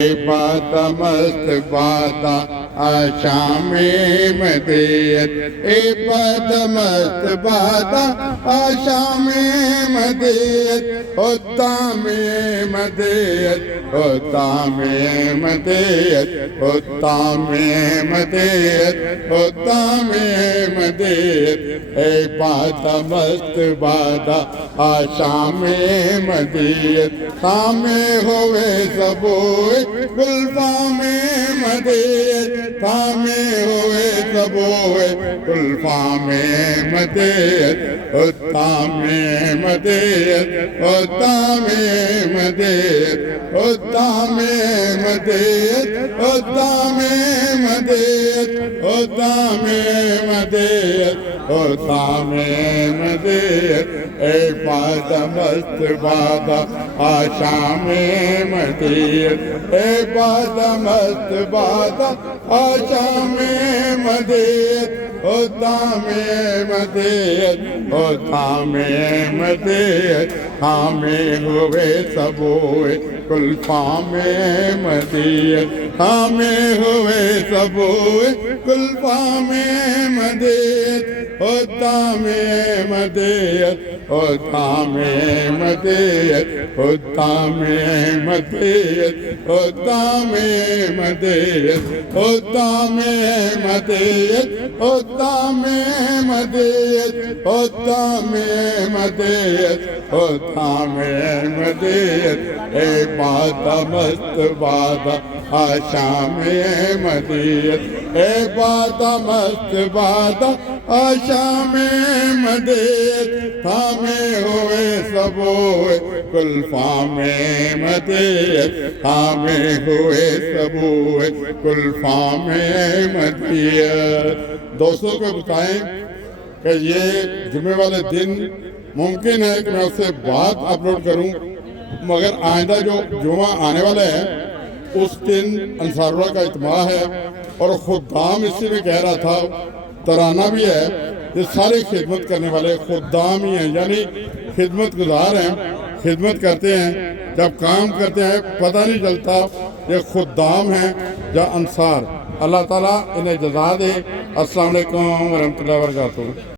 बाता मस्त बाता आशा में मदीयत बाता मस्त बाता आशा में मदीयत होता में मदीयत होता में मदीयत होता में मदीयत होता में मदीयत बाता मस्त बाता आशा में मदीयत सामे होवे सबोए कुल्फा में मदीयत सामे होवे सबोए कुल्फा में मदीयत होता में मदीयत होता में मदीयत होता में मदीयत होता में मदीयत होता में मदीयत होता में मदीयत बाता मस्त बाता आशा में मदीयत बाता मस्त बाता आशा में मदीयत होता में मदीयत होता में मदीयत हमें हुए सबोए कुल्फा में मदीयत हमें हुए सबोए कुल्फा में मदीयत होता में मदीयत होता में मदीयत होता में मदीयत होता में मदीयत होता में मदीयत होता में मदीयत होता में मदीयत होता में मदीयत बाता मस्त बाता आशा में मदीयत बाता मस्त बाता आशा में मदीयत थामे हुए सबोए कुल्फा में मदीयत थामे हुए सबोए कुल्फा में मदीयत। दोस्तों को बताएं कि ये जुमे वाले दिन मुमकिन है कि मैं उससे बात अपलोड करूं, मगर आइंदा जो जुमा आने वाला है उस दिन अंसारुल्लाह का इज्तिमा है और खुदाम इसी में कह रहा था, तराना भी है, ये सारे खिदमत करने वाले खुदाम ही हैं, यानी खिदमत गुजार हैं, खिदमत करते हैं, जब काम करते हैं पता नहीं चलता ये खुदाम हैं या अंसार। अल्लाह ताला इन्हें जज़ा दे। अस्सलाम वालेकुम व रहमतुल्लाहि व बरकातहू।